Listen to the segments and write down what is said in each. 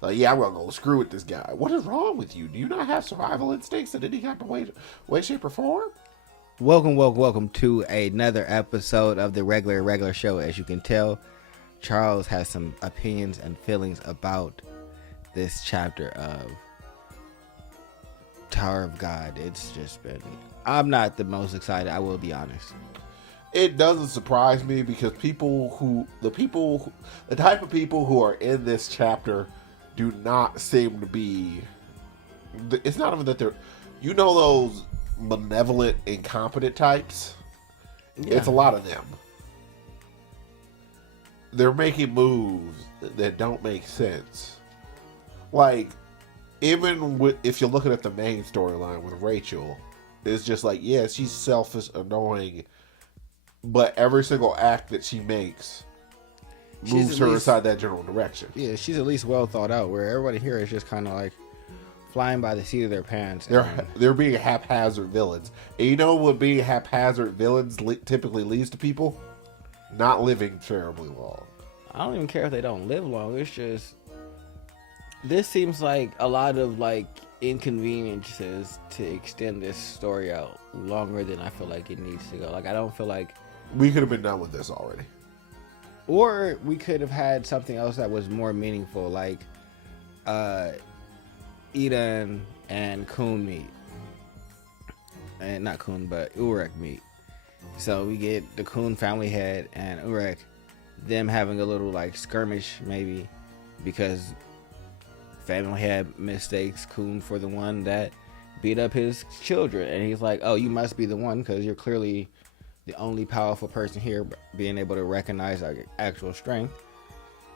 Like, yeah, I'm gonna go screw with this guy. What is wrong with you? Do you not have survival instincts in any type of way, shape, or form? Welcome to another episode of the regular show. As you can tell, Charles has some opinions and feelings about this chapter of Tower of God. It's just been... I'm not the most excited, I will be honest. It doesn't surprise me because the type of people who are in this chapter do not seem to be... It's not even that they're... You know those malevolent, incompetent types? Yeah. It's a lot of them. They're making moves that don't make sense. Like, even if you're looking at the main storyline with Rachel, it's just like, yeah, she's selfish, annoying, but every single act that she makes moves her inside that general direction. Yeah, she's at least well thought out, where everybody here is just kind of like flying by the seat of their pants. They're being haphazard villains. And you know what being haphazard villains typically leads to people? Not living terribly long. I don't even care if they don't live long. It's just... This seems like a lot of like inconveniences to extend this story out longer than I feel like it needs to go. Like, I don't feel like... We could have been done with this already. Or we could have had something else that was more meaningful, like Eden and Kun meet. And not Kun, but Urek meet. So we get the Kun family head and Urek, them having a little like skirmish maybe, because family head mistakes Kun for the one that beat up his children, and he's like, oh, you must be the one because you're clearly the only powerful person here, being able to recognize our actual strength.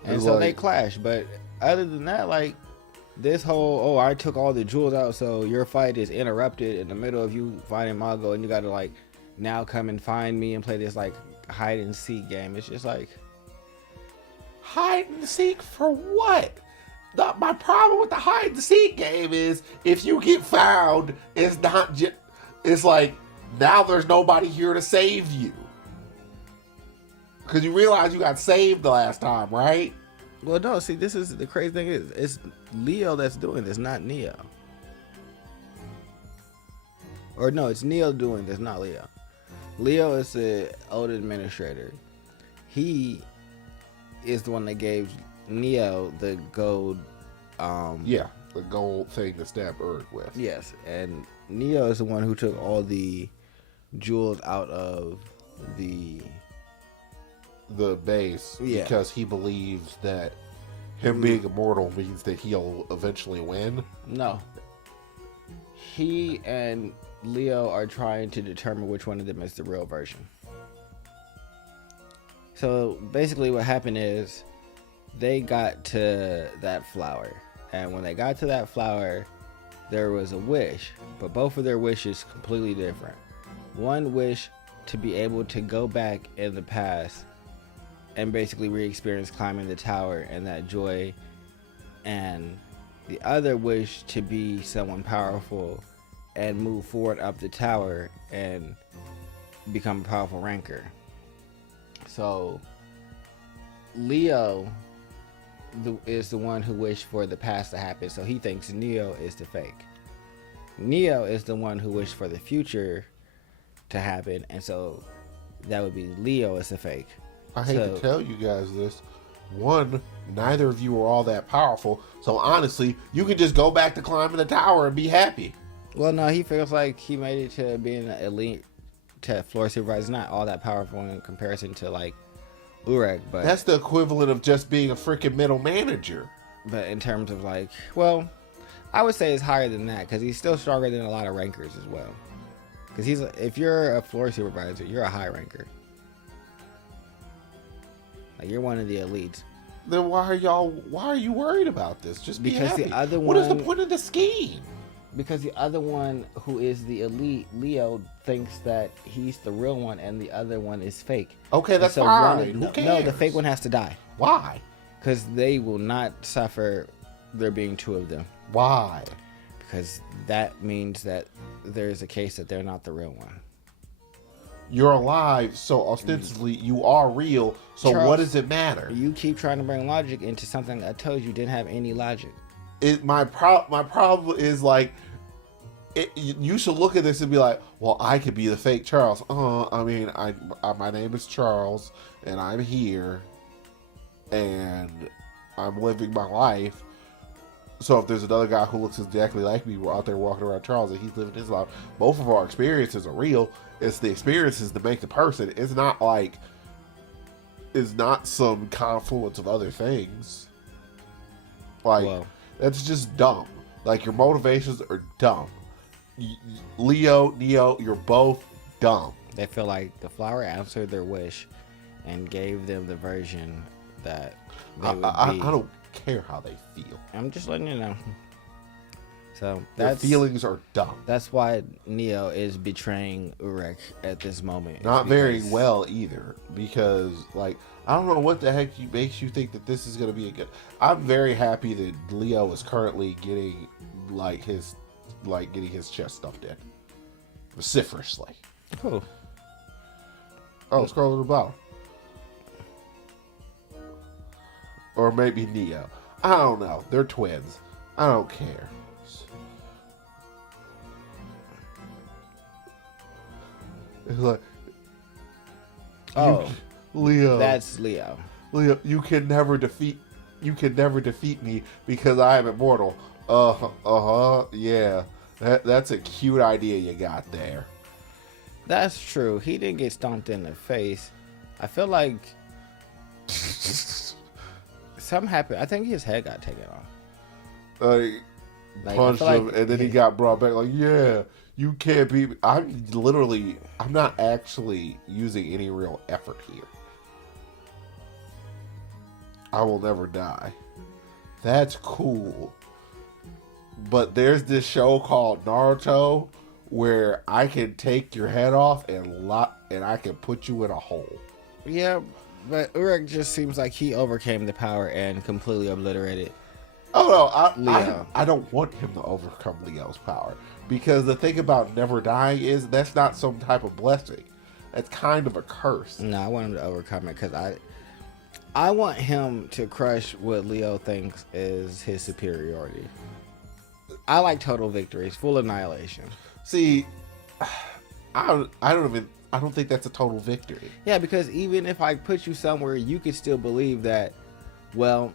And so they clash. But other than that, like, this whole, oh, I took all the jewels out, so your fight is interrupted in the middle of you fighting Mago, and you gotta like now come and find me and play this like hide and seek game. It's just like, hide and seek for what? My problem with the hide and seek game is if you get found, it's not just... It's like, now there's nobody here to save you. Because you realize you got saved the last time, right? Well, no, see, this is the crazy thing is, it's Leo that's doing this, not Neo. Or no, it's Neo doing this, not Leo. Leo is the old administrator. He is the one that gave Neo the gold. The gold thing to stab Urg with. Yes, and Neo is the one who took all the jewels out of the base, because he believes that him being immortal means that he'll eventually win. No. He and Leo are trying to determine which one of them is the real version. So basically what happened is they got to that flower, and when they got to that flower there was a wish, but both of their wishes completely different. One wish to be able to go back in the past and basically re-experience climbing the tower and that joy, and the other wish to be someone powerful and move forward up the tower and become a powerful ranker. So Leo is the one who wished for the past to happen, so he thinks Neo is the fake. Neo is the one who wished for the future to happen, and so that would be Leo as the fake. I hate to tell you guys this. One, neither of you are all that powerful, so honestly, you can just go back to climbing the tower and be happy. Well, no, he feels like he made it to being an elite to floor supervisor. Not all that powerful in comparison to like Urek, but that's the equivalent of just being a freaking middle manager. But in terms of like, well, I would say it's higher than that because he's still stronger than a lot of rankers as well. Because if you're a floor supervisor, you're a high ranker. Like, you're one of the elites. Then why are you worried about this? Just be because happy. The other one, what is the point of the scheme? Because the other one, who is the elite, Leo, thinks that he's the real one and the other one is fake. Okay, that's fine. Who cares? No, the fake one has to die. Why? Because they will not suffer there being two of them. Why? Because that means that there's a case that they're not the real one. you're alive, so ostensibly you are real. So Charles, what does it matter? You keep trying to bring logic into something I told you didn't have any logic. My problem is like, you should look at this and be like, well, I could be the fake Charles. I mean, my name is Charles, and I'm here, and I'm living my life. So if there's another guy who looks exactly like me, we're out there walking around Charles, and he's living his life. Both of our experiences are real. It's the experiences that make the person. It's not like, it's not some confluence of other things. Like, that's just dumb. Like, your motivations are dumb. Leo, Neo, you're both dumb. They feel like the flower answered their wish and gave them the version that they would be. I don't care how they feel. I'm just letting you know. So their feelings are dumb. That's why Neo is betraying Urek at this moment. Not very well either, because like, I don't know what the heck makes you think that this is going to be a good. I'm very happy that Leo is currently getting getting his chest stuffed in vociferously. Cool. Oh, scroll to the bottom. Or maybe Neo. I don't know. They're twins. I don't care. It's like, Leo. That's Leo. Leo, you can never defeat me because I am immortal. Yeah. That's a cute idea you got there. That's true. He didn't get stomped in the face. I feel like something happened. I think his head got taken off. Punched him, and then he got brought back. Like, yeah, you can't beat me. I'm not actually using any real effort here. I will never die. That's cool. But there's this show called Naruto where I can take your head off and I can put you in a hole. Yeah, but Urek just seems like he overcame the power and completely obliterated. Oh no, Leo. I don't want him to overcome Leo's power, because the thing about never dying is that's not some type of blessing. That's kind of a curse. No, I want him to overcome it because I want him to crush what Leo thinks is his superiority. I like total victories, full annihilation. See, I don't think that's a total victory. Yeah, because even if I put you somewhere, you could still believe that, well,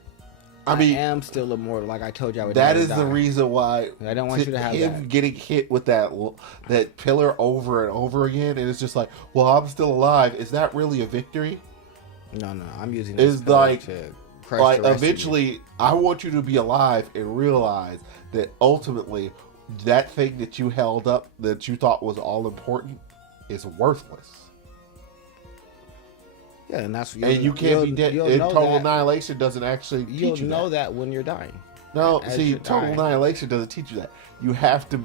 I am still immortal, like I told you I would That never is die. the reason why I don't want you to have him getting hit with that pillar over and over again, and it's just like, well, I'm still alive. Is that really a victory? No, I'm using this It's like, to crush the rest eventually, I want you to be alive and realize that ultimately, that thing that you held up, that you thought was all important, is worthless. Yeah, and that's and you can't be dead. Total annihilation doesn't actually teach you that. You'll know that when you're dying. No, see, total annihilation doesn't teach you that. You have to.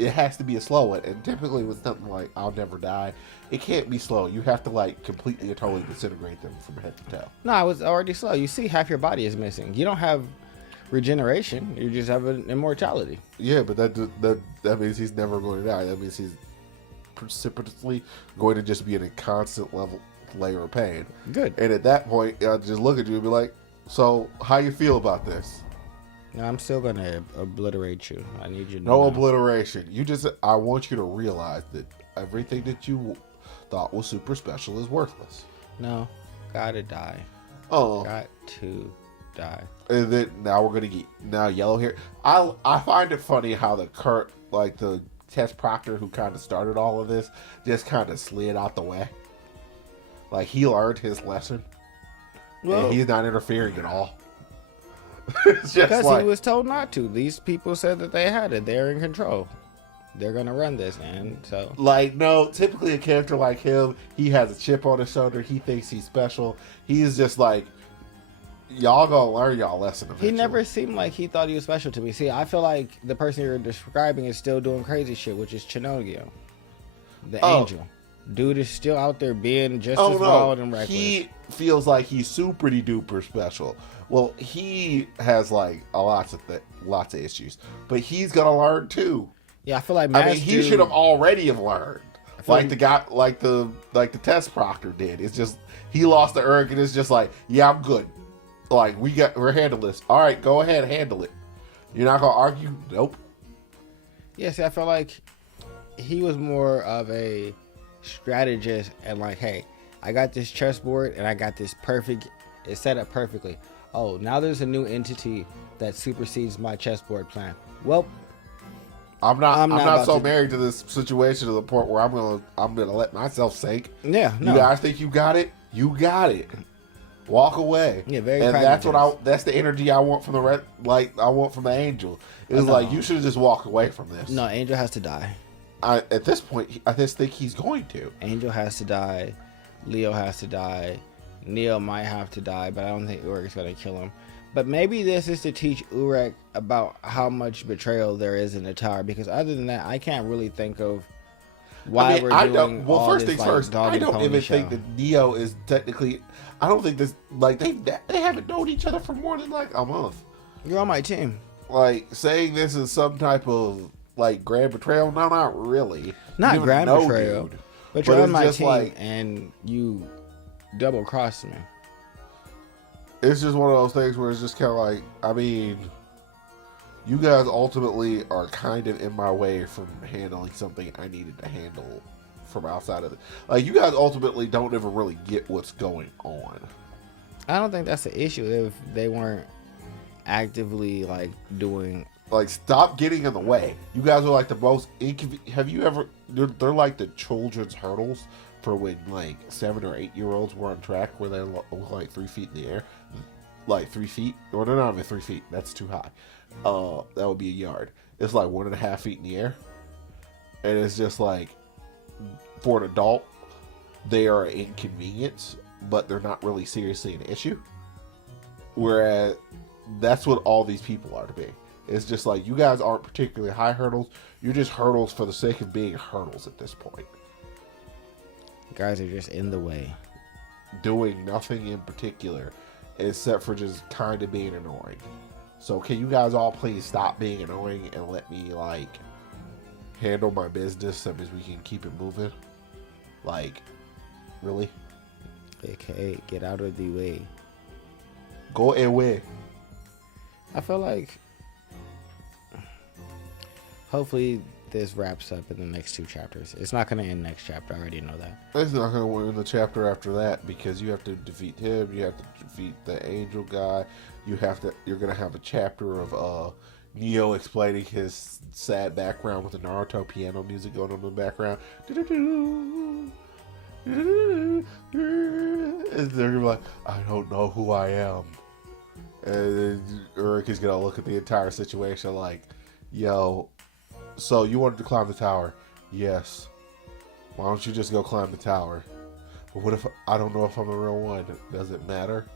It has to be a slow one, and typically with something like "I'll never die," it can't be slow. You have to like completely and totally disintegrate them from head to toe. No, I was already slow. You see, half your body is missing. You don't have regeneration. You just have an immortality. Yeah, but that means he's never going to die. That means he's precipitously going to just be in a constant layer of pain. Good. And at that point, I'll just look at you and be like, "So, how you feel about this?" No, I'm still gonna obliterate you. I need you to know. Obliteration. I want you to realize that everything that you thought was super special is worthless. No, gotta die. Oh, got to die. And then now we're gonna get yellow hair. I find it funny how the test proctor who kind of started all of this just kind of slid out the way. Like, he learned his lesson. Well, and he's not interfering at all. It's just because he was told not to. These people said that they had it. They're in control. They're gonna run this, and so no. Typically, a character like him, he has a chip on his shoulder. He thinks he's special. He's just like, y'all gonna learn y'all lesson eventually. He never seemed like he thought he was special to me. See, I feel like the person you're describing is still doing crazy shit, which is Chinogyo, the angel. Dude is still out there being just as wild and reckless. He feels like he's super duper special. Well, he has like lots of issues, but he's gonna learn too. Yeah, I feel like he should have already have learned. Like the guy, like the test proctor did. It's just he lost the Urk, and it's just like, yeah, I'm good. Like we're handling this. All right, go ahead, handle it. You're not gonna argue? Nope. Yeah, see, I feel like he was more of a strategist and like, hey, I got this chessboard and I got this perfect. It's set up perfectly. Oh, now there's a new entity that supersedes my chessboard plan. Well, I'm not so married to this situation to the point where I'm gonna let myself sink. Yeah, no. You guys think you got it? You got it. Walk away. Yeah, very. And that's the energy I want from I want from the angel. It's like you should just walk away from this. No, Angel has to die. At this point, I just think he's going to. Angel has to die. Leo has to die. Neo might have to die, but I don't think Urek's gonna kill him. But maybe this is to teach Urek about how much betrayal there is in the tower. Because other than that, I can't really think of why we're doing all first this, things first. I don't even think that Neo is technically. I don't think this they haven't known each other for more than like a month. You're on my team. Like saying this is some type of like grand betrayal. No, not really. Not grand betrayal. Dude. But you're on my team and you double crossed me. It's just one of those things where it's just kind of like, I mean, you guys ultimately are kind of in my way from handling something I needed to handle from outside of it. Like, you guys ultimately don't ever really get what's going on. I don't think that's the issue if they weren't actively, like, doing... Like, stop getting in the way. You guys are, like, the most... Have you ever... They're like the children's hurdles for when, like, 7 or 8 year olds were on track where they're, like, 3 feet in the air. Like 3 feet, or they're not even 3 feet. That's too high. That would be a yard. It's like 1.5 feet in the air, and it's just like for an adult, they are an inconvenience, but they're not really seriously an issue. Whereas that's what all these people are to be. It's just like you guys aren't particularly high hurdles. You're just hurdles for the sake of being hurdles at this point. You guys are just in the way, doing nothing in particular. Except for just kind of being annoying. So can you guys all please stop being annoying and let me, like, handle my business so as we can keep it moving? Like, really? AKA, get out of the way. Go away. I feel like hopefully this wraps up in the next 2 chapters. It's not going to end next chapter. I already know that. It's not going to end the chapter after that because you have to defeat him. You have to defeat the angel guy. You're going to have a chapter of Neo explaining his sad background with the Naruto piano music going on in the background. And they're like, I don't know who I am. And then Urek is going to look at the entire situation like, yo, so you wanted to climb the tower? Yes. Why don't you just go climb the tower? But what if I don't know if I'm the real one? Does it matter?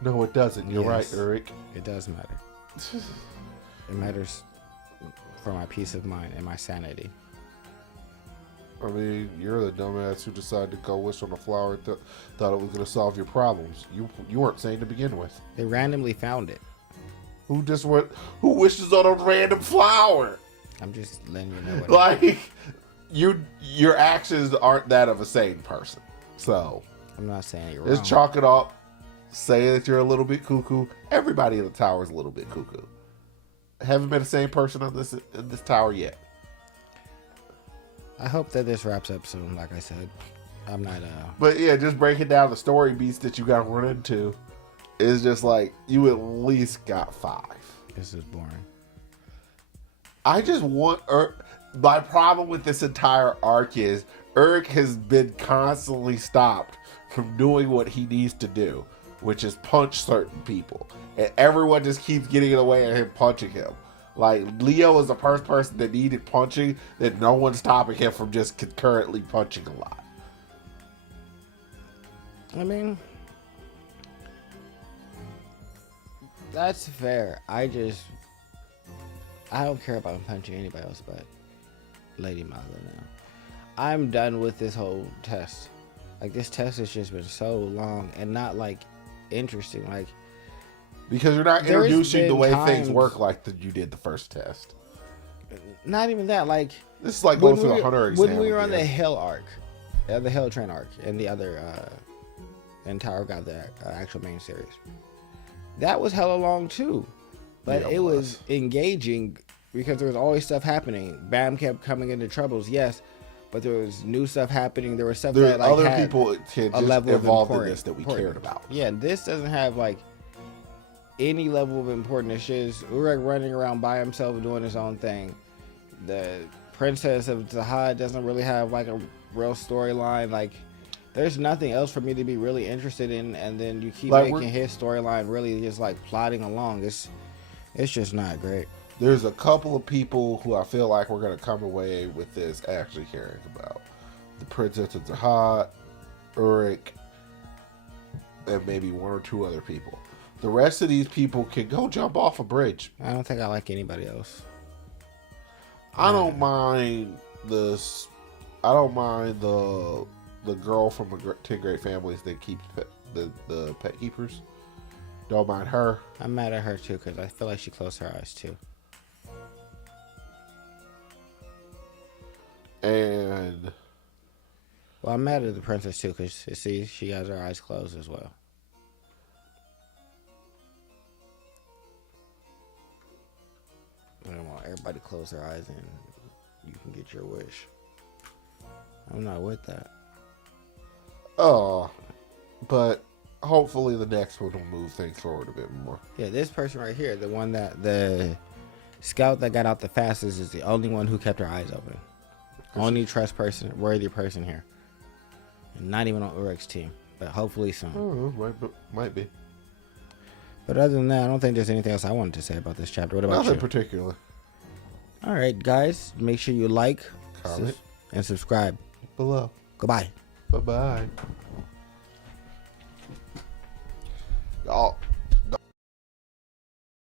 No, it doesn't. You're right, Urek. It does matter. It matters for my peace of mind and my sanity. I mean, you're the dumbass who decided to go wish on a flower and thought it was going to solve your problems. You weren't sane to begin with. They randomly found it. Who wishes on a random flower? I'm just letting you know what like your actions aren't that of a sane person. So I'm not saying you're just wrong. chalk it up. Say that you're a little bit cuckoo. Everybody in the tower is a little bit cuckoo. Haven't been a sane person in this tower yet. I hope that this wraps up soon. Like I said, I'm not. But yeah, just breaking down the story beats that you got to run into is just like you at least got 5. This is boring. I just want my problem with this entire arc is Urek has been constantly stopped from doing what he needs to do, which is punch certain people. And everyone just keeps getting in the way of him punching him. Like, Leo is the first person that needed punching, that no one's stopping him from just concurrently punching a lot. I mean, that's fair. I don't care about punching anybody else but Lady Mother now. I'm done with this whole test. Like, this test has just been so long and not, like, interesting. Like, because you're not introducing the way things work like you did the first test. not even that. Like this is like going through the Hunter exam. When we were on the Hell arc, the Hell Train arc, and the other, and Tower got the actual main series. That was hella long too, but it was engaging because there was always stuff happening. Bam kept coming into troubles, yes, but there was new stuff happening. There was stuff that like other had people can just involved in this that we cared about. Yeah, this doesn't have like any level of importance. It's just Urek running around by himself doing his own thing. The Princess of Zahad doesn't really have like a real storyline. Like, there's nothing else for me to be really interested in, and then you keep like making his storyline really just like plodding along. It's just not great. There's a couple of people who I feel like we're gonna come away with this actually caring about: the Princess of Zahad, Urek, and maybe one or two other people. The rest of these people can go jump off a bridge. I don't think I like anybody else. I don't mind this. I don't mind the girl from the 10 Great Families that keeps the pet keepers. Don't mind her. I'm mad at her too because I feel like she closed her eyes too. And well, I'm mad at the princess too because see, she has her eyes closed as well. I don't want everybody to close their eyes and you can get your wish. I'm not with that. Oh, but hopefully the next one will move things forward a bit more. Yeah, this person right here, the one that the scout that got out the fastest, is the only one who kept her eyes open. Only worthy person here. And not even on Urek's team, but hopefully soon. Oh, might be. But other than that, I don't think there's anything else I wanted to say about this chapter. What about Nothing you? particular. All right, guys. Make sure you like, comment, and subscribe. Below. Goodbye. Bye-bye. Y'all.